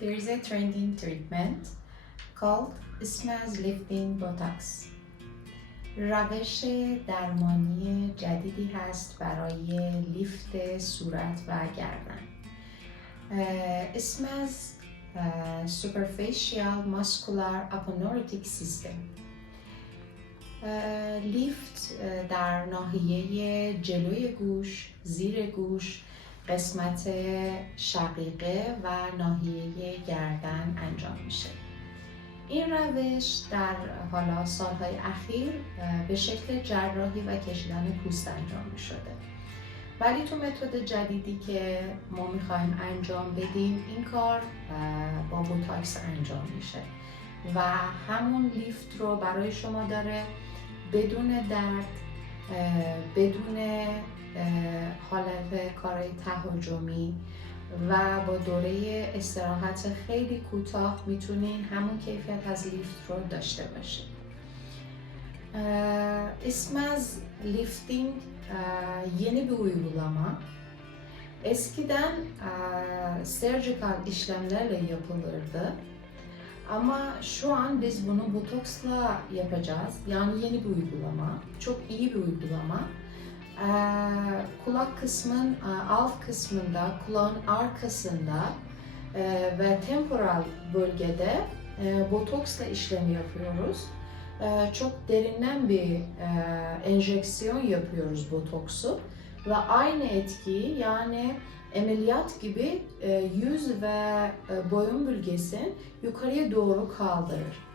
There is a trending treatment called Smaz Lifting Botox. روش درمانی جدیدی هست برای لیفت صورت و گردن. اسم از Superficial Muscular Aponeurotic System. لیفت در ناحیه جلوی گوش، زیر گوش، قسمت شقیقه و ناحیه گردن انجام میشه. این روش در حالا سالهای اخیر به شکل جراحی و کشیدن پوست انجام می شده. ولی تو متد جدیدی که ما میخوایم انجام بدیم این کار با بوتاکس انجام میشه و همون لیفت رو برای شما داره بدون درد، بدون حالت کارهای تهاجمی و با دوره استراحت خیلی ko'tah میتونین همون keyfiyet از لیفت رو داشته باشین. Smaz Lifting yeni bir uygulama. Eskiden surgical işlemlerle yapılırdı. Ama şu an biz bunu botoksla yapacağız. Yani yeni bir uygulama. Çok iyi bir uygulama. Kulak kısmın alt kısmında, kulağın arkasında ve temporal bölgede botoksla işlemi yapıyoruz. Çok derinden bir enjeksiyon yapıyoruz botoksu ve aynı etkiyi yani ameliyat gibi yüz ve boyun bölgesini yukarıya doğru kaldırır.